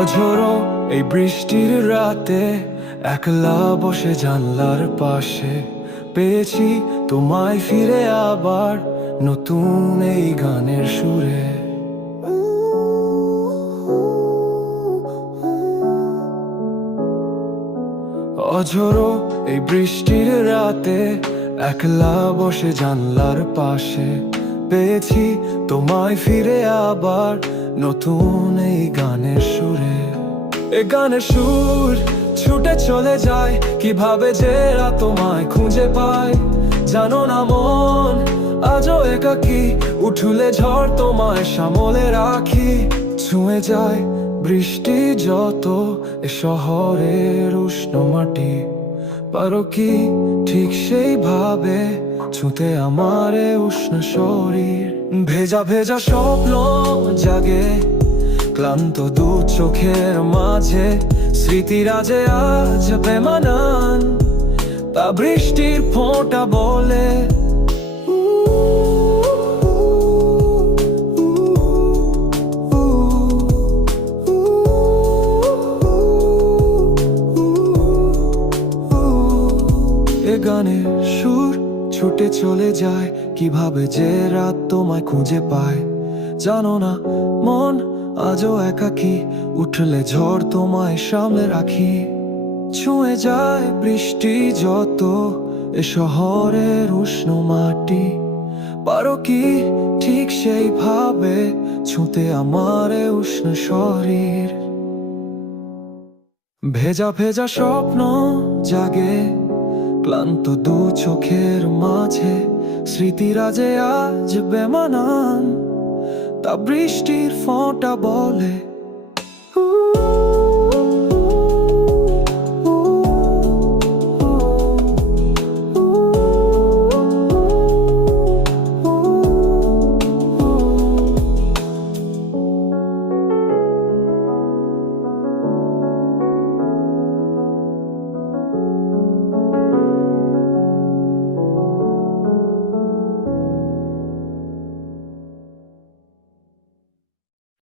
অঝোরো এই বৃষ্টির রাতে একলা বসে জানলার পাশে পেয়েছি তোমায় ফিরে আবার নতুন এই গানের সুরে। অঝোরো এই বৃষ্টির রাতে একলা বসে জানলার পাশে পেয়েছি তোমায় ফিরে আবার নতুন এই গানের সুরে। এ গানের সুর ছুটে চলে যায় কিভাবে যে রাত তোমায় খুঁজে পায়। জানো না মন আজও একাকী, উঠলে ঝড় তোমায় সামলে রাখি। ছুঁয়ে যায় বৃষ্টি যত এ শহরের উষ্ণ মাটি, পারো কি ঠিক সেইভাবে ছুঁতে আমার এ উষ্ণ শরীর। ভেজা ভেজা স্বপ্ন জাগে ক্লান্ত দু চোখের মাঝে, স্মৃতিরাজে আজ বেমানান তা বৃষ্টির ফোঁটা বলে। এ গানের সুর ছুটে চলে যায় কিভাবে যে রাত তোমায় খুঁজে পায়। জানো না মন আজও একাকী, উঠলে ঝড় তোমায় সামলে রাখি। ছুঁয়ে যায় বৃষ্টি যত এ শহরের উষ্ণ মাটি, পারো কি ঠিক সেইভাবে ছুঁতে আমার এ উষ্ণ শরীর। ভেজা ভেজা স্বপ্ন জাগে ক্লান্ত দু চোখের মাঝে, স্মৃতিরাজে আজ বেমানান তা বৃষ্টির ফোঁটা বলে।